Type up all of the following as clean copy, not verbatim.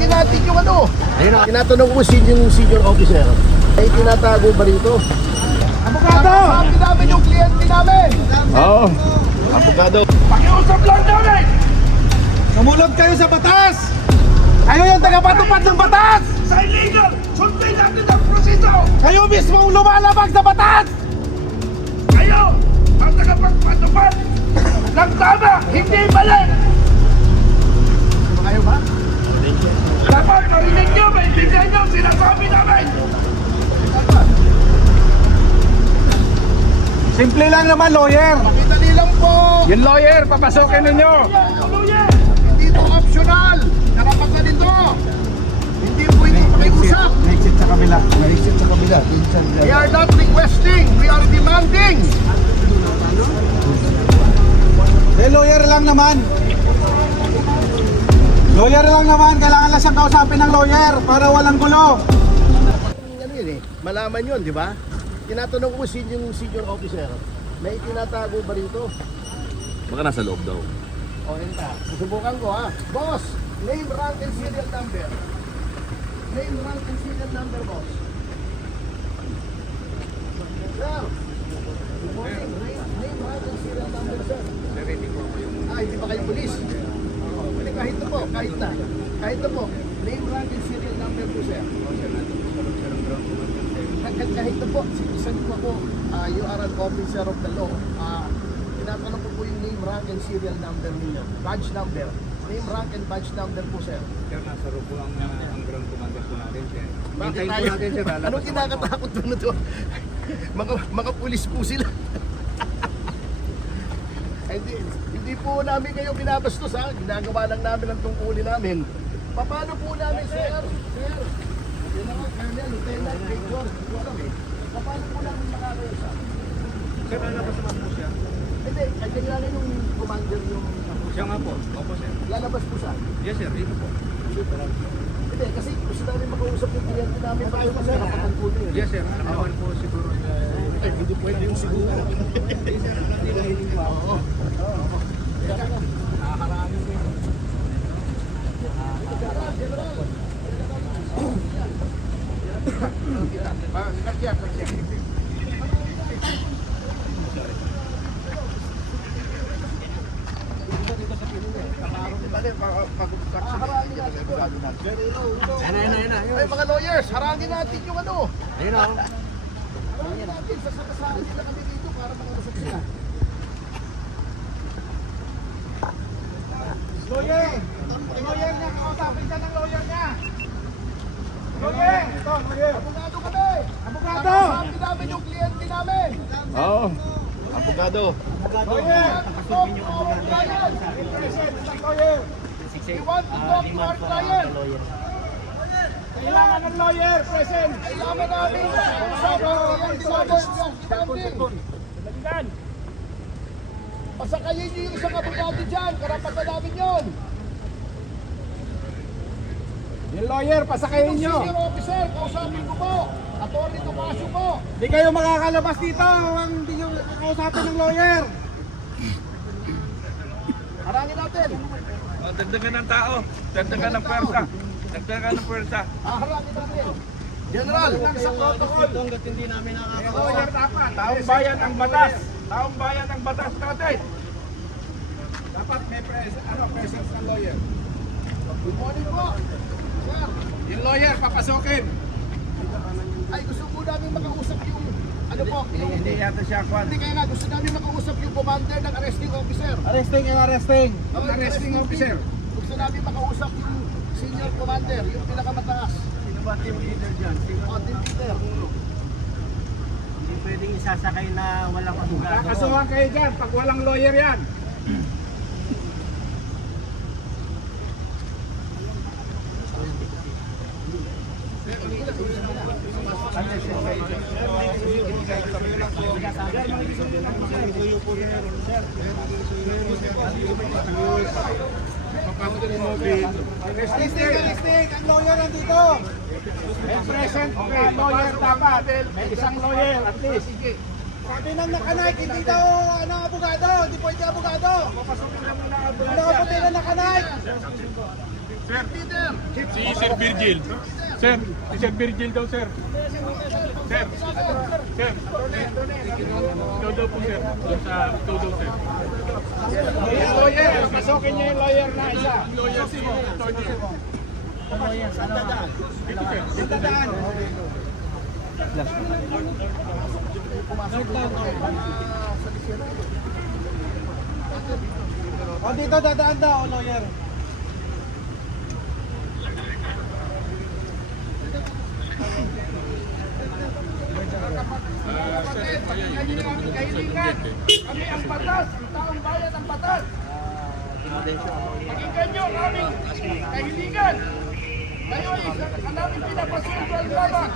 Harangin natin yung ano. Tinatanong ko yung senior officer. Ay tinatago ba rito? Abogado! Sabi namin yung kliyente namin. Oo. Abogado. Pakiusap lang namin! Sumulog kayo sa batas! Kayo yung tagapatupad ng batas! Sa illegal! Sundin natin ang proseso! Kayo mismo ang lumalabag sa batas! Kayo ang tagapagpatupad ng tama, hindi mali! Kayo ba? Dapat marinig nyo, maintindihan nyo ang sinasabi namin! Simple lang naman, lawyer! Pakidali lang po. Yung lawyer, papasokin ninyo! Hindi ito optional. Karapatan ito. Hindi po ito pakiusap. Exit sa kabila. Exit sa kabila. We are not requesting. We are demanding. Lawyer lang naman. Lawyer lang naman. Kailangan lang siyang kausapin ng lawyer para walang gulo. Ano yun eh. Malaman yun, di ba? Tinatanong ko yung senior officer. May tinatago ba rito? Baka nasa loob daw. O, enta. Susubukan ko ha. Boss, name, rank, and serial number. Name, rank, and serial number, boss. Sir. Good morning. Name, rank, and serial number, sir. Hindi pa kayo polis. Hindi, kahit na po. Kahit na. Kahit na po. Name, rank, and serial number po, sir. Kahit na po. Isang po ako. You are an officer of the law. Tinatanong ko po yung name, rank, and serial number ninyo. Badge number. Name, rank, and badge number po, sir. Sir, nasa rupo ang ground commander po natin, sir. Bakit Hintayin tayo? po natin, sir. Anong kinakatakot doon na to? mga pulis po sila. Hindi po namin kayo binabastos ha. Ginagawa lang namin ang tungkulin namin. Paano po namin, sir? Sir, General Colonel, Lieutenant, Major, paano po namin makakausap? Sir, lalabas naman po siya. Hindi, kanya lang yung commander yung... Siya nga po. Opo, sir. Lalabas po siya. Yes, sir. Dito po. Hindi, kasi gusto namin makausap yung kliyente namin. Tayo pa sir, kapatan po nyo. Yes, sir. Alam naman po siguro. Hindi pwede yung siguro. Yes, sir. Alam nila hindi po. Oo. Nakakarami po. Ay mga lawyers, harangin natin yung ano. Ayun o. Harangin natin, sasakasali nila kami dito para makausap sila. Lawyer! Lawyer niya, kausapin ka ng lawyer niya! Lawyer! Ito, lawyer! Abogado kami! Abogado! Sabi namin yung kliyente namin! Oo. Abogado. Lawyer! Talk to our client! Present, isang lawyer! We want to talk to our client! Kailangan ng lawyer, present! Kailangan namin usap ang kliyente namin yung demanding! Daligan! Pasakayin niyo yung isang abogado dyan, karapatan namin yun! Yung lawyer, pasakayin nyo! Senior officer, kausapin ko po! Attorney Tomasio po! Hindi kayo makakalabas dito ang hindi nyo kausapin ng lawyer! Harangin natin! Dagdagan ng tao. Dagdagan ng pwersa. Dagdagan ng pwersa. Harangin natin! General! Sa protocol! Hanggat hindi namin Lawyer dapat! Taong bayan ang batas! Taong bayan ang batas natin! Dapat may presence ng lawyer. Good morning po! Sir! Yung lawyer, papasokin! Ay, gusto po namin makausap yung... Ano po? Yung, Hindi yata siya kwan. hindi kaya nga, gusto namin makausap yung commander ng arresting officer. Arresting and arresting! Ang Arresting officer! team. Gusto namin makausap yung senior commander, yung pinakamataas. Sino ba team leader dyan? O, team leader. Hindi pwedeng isasakay na walang abogado. Kakasuhan kayo dyan pag walang lawyer yan! Listing! Ang lawyer nandito! May present, okay, lawyer dapat. May isang lawyer at least. Sabi ng nakanike, hindi daw abogado, hindi pwede abogado. Nakaputi na nakanike. Team leader. Si Sir Virgil. Sir, si Sir Virgil daw, sir. Sir. Sir. Ikaw daw po, sir. Doon sa, ikaw daw, sir. Lawyer, pasokin niyo yung lawyer na isa. Lawyer si Tony, sir. Dito, sir. Dito daan. O dito dadaan daw, lawyer. Kami ang batas, ang taong bayan ang batas. Pakinggan nyo ang aming kahilingan. Kayo ay ang aming pinapasundo ang laban.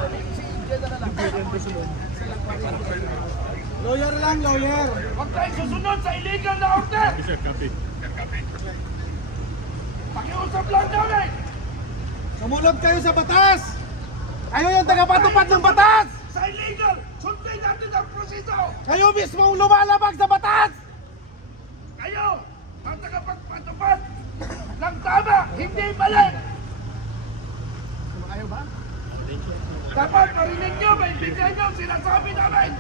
Lawyer lang, lawyer. Huwag tayong susunod sa illegal na order. Sir, copy. Pakiusap lang daw eh. Sumunod kayo sa batas. Kayo yung tagapatupad ng batas. Sa illegal, sundin natin ang proseso. Kayo mismo ang lumalabag sa batas. Kayo, ang tagapagpatupad ng tama, hindi mali. Ayaw ba? Dapat marinig nyo, maintindihan nyo ang sinasabi namin.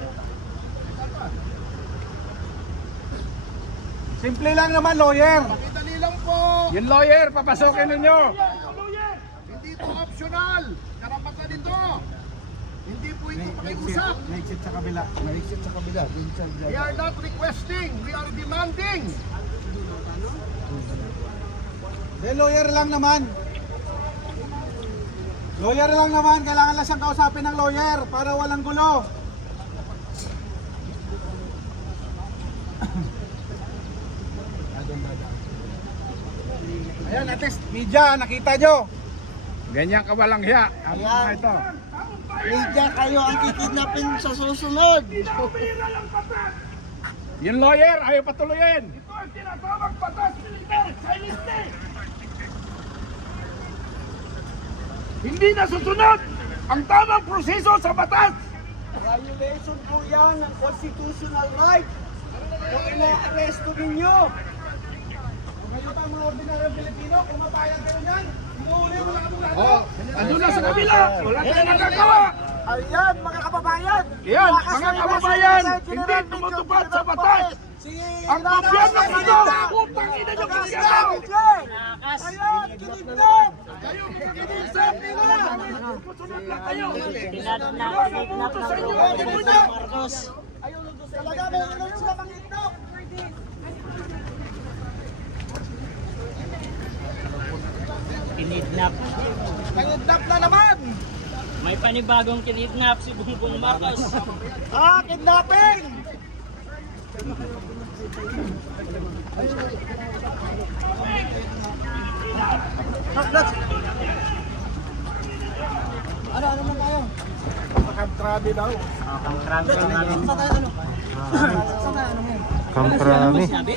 Simple lang naman, lawyer. Pakidali lang po. Yung lawyer, papasokin ninyo. Lawyer, hindi po optional. Karapatan nito. Hindi po ito pakiusap. Exit sa kabila. Exit sa kabila. We are not requesting, we are demanding. Lawyer lang naman. Lawyer lang naman. Kailangan lang siyang kausapin ng lawyer para walang gulo. Ayan, at least media, nakita nyo. Ganyan ka walang hiya. Ang mga ito. Media kayo ang kikidnapin sa susunod. Pinapira lang batas. Yung lawyer, ayaw patuloyin. Ito ang tinatawag batas militar, silent day. Hindi nasusunod ang tamang proseso sa batas. Violation po yan ng constitutional right. Kung ina-arresto ninyo. Kung kayo pa mga ordinaryong Pilipino, kung mapayag kayo dyan, inuuli mo lang mula. Andun na sa kabila, wala tayong nagagawa. Ayan, mga kababayan. Yan, Lakas mga na kababayan, nila si hindi General tumutupad Major sa batas. Si Ang gobyerno nito, putang ina nyo kagalaw. Ayan, kinidnap. Kayo, kinidnap nila. Susunod lang kayo. Wala nang umutos sa inyo ang demonyo. Talaga may ganun sila pangitnap. Kinidnap. Pangitnap na naman. May panibagong kinidnap si Bongbong Marcos. Kidnapping. Ano mo kayo? Pagkatrabi daw. Ang krami namin. Saan tayo ano? Saan tayo ano mo? Sabi?